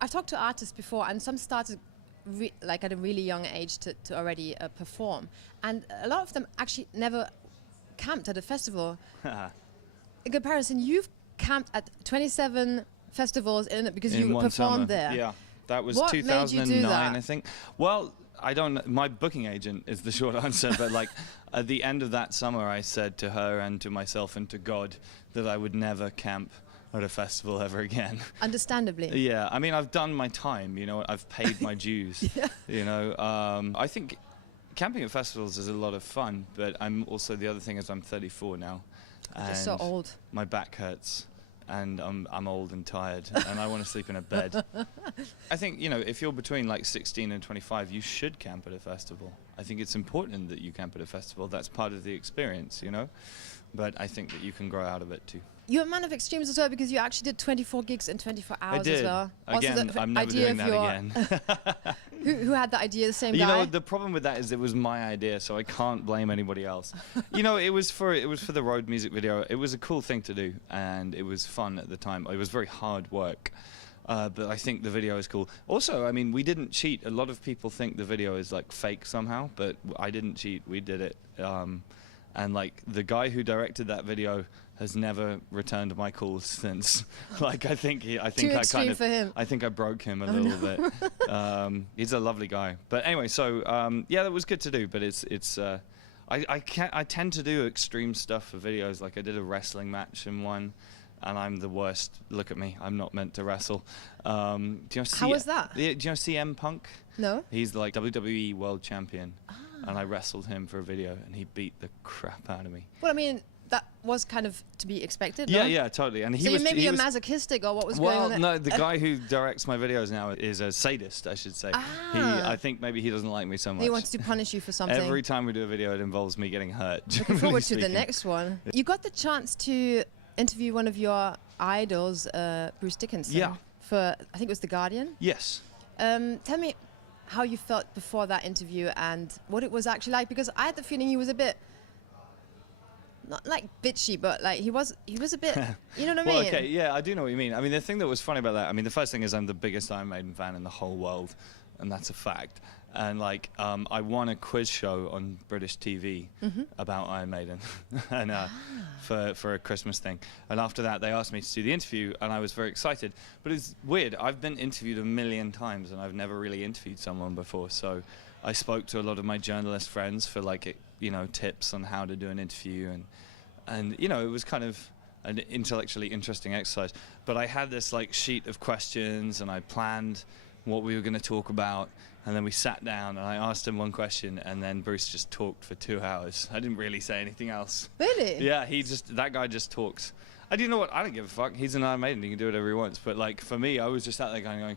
I've talked to artists before, and some started like at a really young age to already perform, and a lot of them actually never camped at a festival. In comparison, you've camped at 27 festivals because you one performed summer. there. Yeah, that was What made you do 2009, that? I think. Well, I don't know. My booking agent is the short answer, but like at the end of that summer, I said to her and to myself and to God that I would never camp at a festival ever again. Understandably. Yeah, I mean, I've done my time, you know, I've paid my dues, you know. I think camping at festivals is a lot of fun, but I'm also, the other thing is I'm 34 now. You're so old. My back hurts, and I'm old and tired, and I want to sleep in a bed. I think, you know, if you're between like 16 and 25, you should camp at a festival. I think it's important that you camp at a festival. That's part of the experience, you know. But I think that you can grow out of it too. You're a man of extremes as well, because you actually did 24 gigs in 24 hours I did. as well. Again, I'm never doing that again. Who had the idea? The same guy? You know, the problem with that is it was my idea, so I can't blame anybody else. You know, it was for the road music video. It was a cool thing to do, and it was fun at the time. It was very hard work. But I think the video is cool. Also, I mean, we didn't cheat. A lot of people think the video is like fake somehow, but I didn't cheat. We did it. And like the guy who directed that video has never returned my calls since. Like I think I broke him a little bit. He's a lovely guy. But anyway, so yeah, that was good to do. But I tend to do extreme stuff for videos. Like I did a wrestling match in one, and I'm the worst. Look at me. I'm not meant to wrestle. Do you know How was that? Do you know CM Punk? No. He's like WWE World Champion. And I wrestled him for a video, and he beat the crap out of me. Well, I mean, that was kind of to be expected, Yeah, no? yeah, totally. And so maybe you're masochistic, or what was going on there? Well, no, the guy who directs my videos now is a sadist, I should say. I think maybe he doesn't like me so much. He wants to punish you for something. Every time we do a video, it involves me getting hurt. Looking forward to the next one. You got the chance to interview one of your idols, Bruce Dickinson. Yeah. For, I think it was The Guardian? Yes. Tell me how you felt before that interview and what it was actually like, because I had the feeling he was a bit, not like bitchy, but like he was a bit, you know what I mean? Well, okay, yeah, I do know what you mean. I mean, the thing that was funny about that, I mean, the first thing is I'm the biggest Iron Maiden fan in the whole world, and that's a fact. And like, I won a quiz show on British TV about Iron Maiden, and for a Christmas thing. And after that, they asked me to do the interview, and I was very excited. But it's weird. I've been interviewed a million times, and I've never really interviewed someone before. So I spoke to a lot of my journalist friends for like, you know, tips on how to do an interview, and you know, it was kind of an intellectually interesting exercise. But I had this like sheet of questions, and I planned what we were going to talk about, and then we sat down and I asked him one question, and then Bruce just talked for 2 hours. I didn't really say anything else. Really? Yeah, that guy just talks. Do you know what? I don't give a fuck. He's an Iron Maiden. He can do whatever he wants. But like for me, I was just sat there going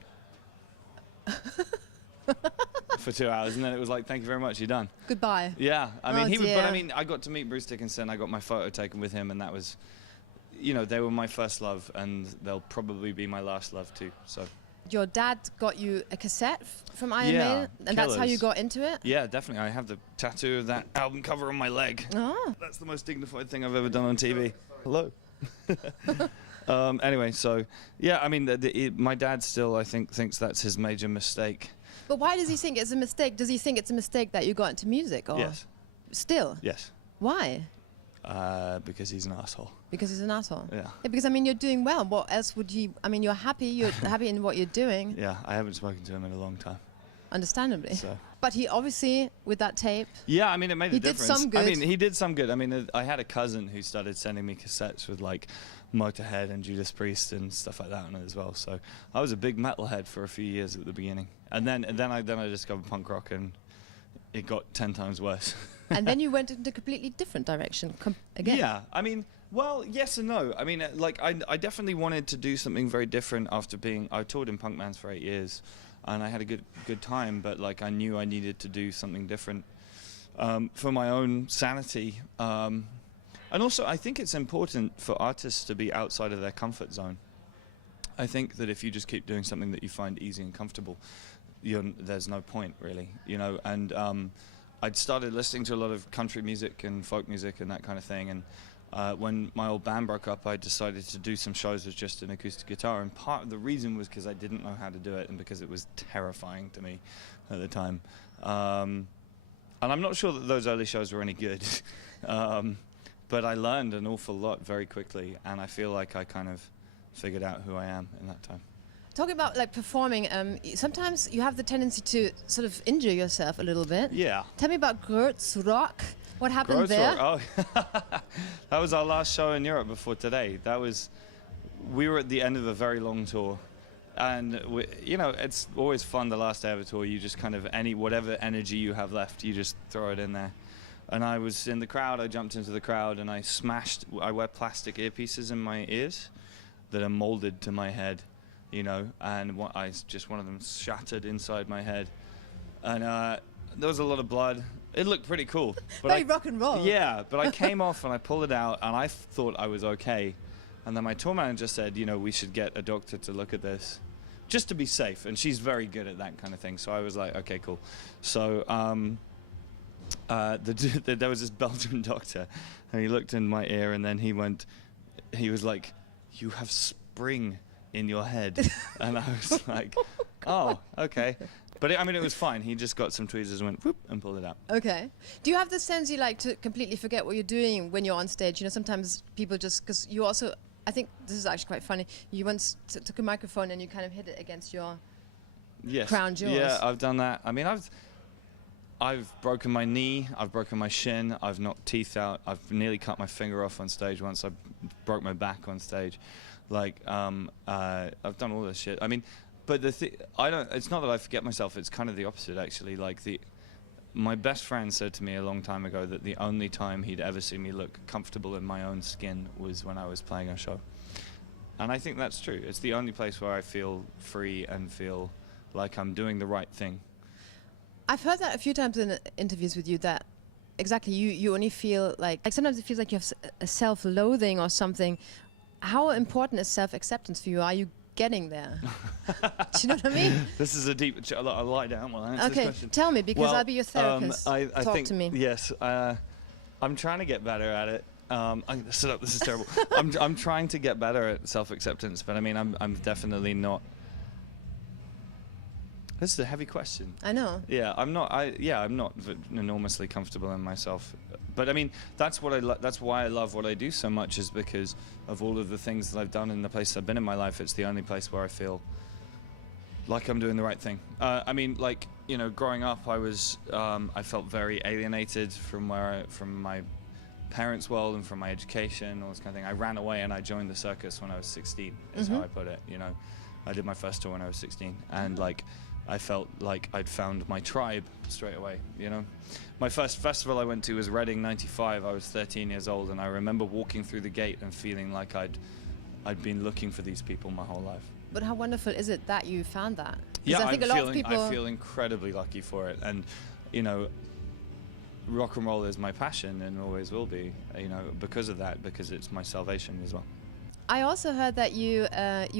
for 2 hours, and then it was like, thank you very much, you're done. Goodbye. Yeah, I mean, dear. But I mean, I got to meet Bruce Dickinson. I got my photo taken with him, and that was, you know, they were my first love, and they'll probably be my last love too. So. Your dad got you a cassette from Iron Yeah, Maiden, and that's how you got into it? Yeah, definitely. I have the tattoo of that album cover on my leg. Oh. That's the most dignified thing I've ever done on TV. Hello. Anyway, so, yeah, I mean, my dad still, I think, thinks that's his major mistake. But why does he think it's a mistake? Does he think it's a mistake that you got into music? Or Yes. Still? Yes. Why? Because he's an asshole. Because he's an asshole? Yeah. Because, I mean, you're doing well. What else would you... I mean, you're happy in what you're doing. Yeah, I haven't spoken to him in a long time. Understandably. So. But he obviously, with that tape... Yeah, I mean, it made a difference. He did some good. I mean, he did some good. I mean, I had a cousin who started sending me cassettes with, like, Motorhead and Judas Priest and stuff like that on it as well. So I was a big metalhead for a few years at the beginning. And then I discovered punk rock, and it got 10 times worse. And then you went in a completely different direction again. Yeah, I mean, well, yes and no. I mean, like, I definitely wanted to do something very different after I toured in punk bands for 8 years, and I had a good time, but like I knew I needed to do something different for my own sanity. And also, I think it's important for artists to be outside of their comfort zone. I think that if you just keep doing something that you find easy and comfortable, there's no point, really, you know. And I'd started listening to a lot of country music and folk music and that kind of thing, and when my old band broke up, I decided to do some shows with just an acoustic guitar, and part of the reason was because I didn't know how to do it, and because it was terrifying to me at the time. And I'm not sure that those early shows were any good, but I learned an awful lot very quickly, and I feel like I kind of figured out who I am in that time. Talking about like performing, sometimes you have the tendency to sort of injure yourself a little bit. Yeah. Tell me about Rock. What happened there? Oh, that was our last show in Europe before today. We were at the end of a very long tour, and you know, it's always fun the last day of a tour. You just kind of whatever energy you have left, you just throw it in there. And I was in the crowd. I jumped into the crowd and I wear plastic earpieces in my ears that are molded to my head, you know, and one of them shattered inside my head, and there was a lot of blood. It looked pretty cool. But Very rock and roll. Yeah, but I came off and I pulled it out, and I thought I was okay. And then my tour manager said, you know, we should get a doctor to look at this, just to be safe. And she's very good at that kind of thing. So I was like, okay, cool. So there was this Belgian doctor, and he looked in my ear, and then he was like, you have spring in your head. And I was like, oh, okay. But it was fine. He just got some tweezers and went whoop and pulled it out. Okay. Do you have the sense you like to completely forget what you're doing when you're on stage? You know, sometimes people just, because you also, I think this is actually quite funny. You once took a microphone and you kind of hit it against your crown jewels. Yeah, I've done that. I mean, I've broken my knee. I've broken my shin. I've knocked teeth out. I've nearly cut my finger off on stage once. I broke my back on stage. Like, I've done all this shit. I mean, but it's not that I forget myself, it's kind of the opposite, actually. Like, my best friend said to me a long time ago that the only time he'd ever see me look comfortable in my own skin was when I was playing a show. And I think that's true. It's the only place where I feel free and feel like I'm doing the right thing. I've heard that a few times in interviews with you, that exactly, you only feel like sometimes it feels like you have a self-loathing or something. How important is self-acceptance for you? Are you getting there? Do you know what I mean? This is a deep... I'll lie down while I answer this question. Tell me, because I'll be your therapist. I Talk think, to me. Yes, I'm trying to get better at it. I'm gonna sit up. This is terrible. I'm trying to get better at self-acceptance, but I mean, I'm definitely not. This is a heavy question. I know. Yeah, I'm not enormously comfortable in myself. But I mean, that's why I love what I do so much, is because of all of the things that I've done in the places I've been in my life. It's the only place where I feel like I'm doing the right thing. I mean, like, you know, growing up, I felt very alienated from my parents' world and from my education, all this kind of thing. I ran away and I joined the circus when I was 16, is how I put it. You know, I did my first tour when I was 16, and like, I felt like I'd found my tribe straight away, you know. My first festival I went to was Reading '95. I was 13 years old, and I remember walking through the gate and feeling like I'd been looking for these people my whole life. But how wonderful is it that you found that? Yeah, I think I feel incredibly lucky for it, and you know, rock and roll is my passion and always will be, you know, because of that, because it's my salvation as well. I also heard that you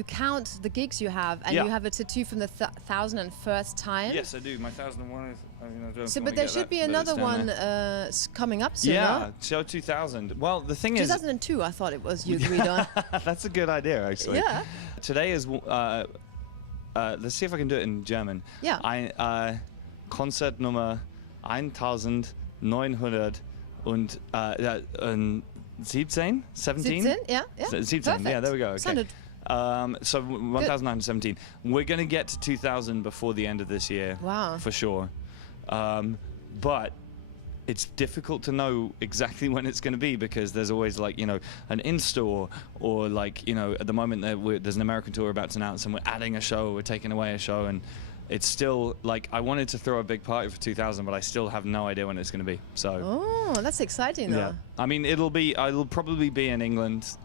count the gigs you have, and you have a tattoo from the 1001st time. Yes, I do. My 1001 is. I mean, I don't but there should be another one coming up soon. Yeah, show 2000. Well, the thing is, 2002. I thought it was you agreed on. That's a good idea, actually. Yeah. Today is. Let's see if I can do it in German. Yeah. Konzert Nummer 1900 und 17? 17? 17, yeah. 17, Perfect. yeah, there we go. Okay. Sounded so 1917. We're going to get to 2000 before the end of this year. Wow. For sure. But it's difficult to know exactly when it's going to be, because there's always, like, you know, an in-store, or like, you know, at the moment there's an American tour about to announce and we're adding a show, we're taking away a show, and it's still, like, I wanted to throw a big party for 2000, but I still have no idea when it's going to be. So. Oh, that's exciting, though. Yeah. I mean, I'll probably be in England,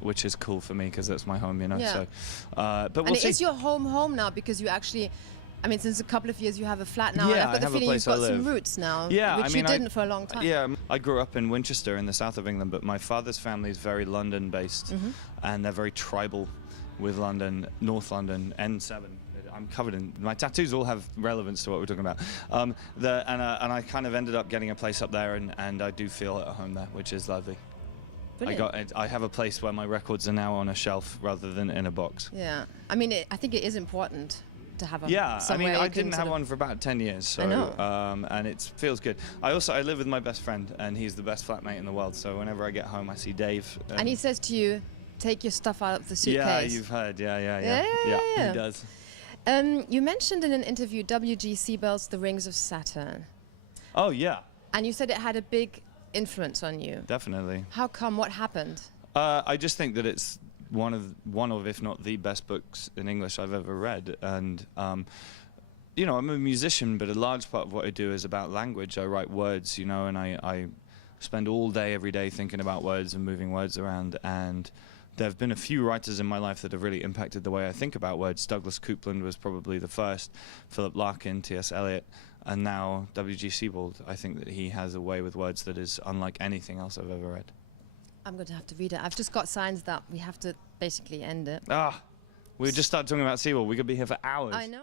which is cool for me because that's my home, you know. Yeah. So, but we'll and see. it's your home now, because you actually, I mean, since a couple of years you have a flat now. Yeah, and I've got the feeling you've got some roots now. Yeah, which I mean, you didn't for a long time. Yeah, I grew up in Winchester in the south of England, but my father's family is very London-based, and they're very tribal with London, North London, N7. I'm covered in, my tattoos all have relevance to what we're talking about. And I kind of ended up getting a place up there, and I do feel at home there, which is lovely. brilliant. I have a place where my records are now on a shelf rather than in a box. Yeah, I mean, I think it is important to have a Yeah, I somewhere mean, you I can didn't sort have of- one for about 10 years, so I know. and it feels good. I live with my best friend, and he's the best flatmate in the world. So whenever I get home, I see Dave. And he says to you, "Take your stuff out of the suitcase." Yeah, you've heard. Yeah. Yeah. He does. You mentioned in an interview W.G. Siebel's *The Rings of Saturn*, Oh yeah, and you said it had a big influence on you. definitely. How come? What happened? I just think that it's one of, if not the best books in English I've ever read, and you know, I'm a musician, but a large part of what I do is about language. I write words, you know, and I spend all day, every day thinking about words and moving words around. And there have been a few writers in my life that have really impacted the way I think about words. Douglas Coupland was probably the first, Philip Larkin, T.S. Eliot, and now W.G. Siebel. I think that he has a way with words that is unlike anything else I've ever read. I'm going to have to read it. I've just got signs that we have to basically end it. We just started talking about Siebel. We could be here for hours. I know.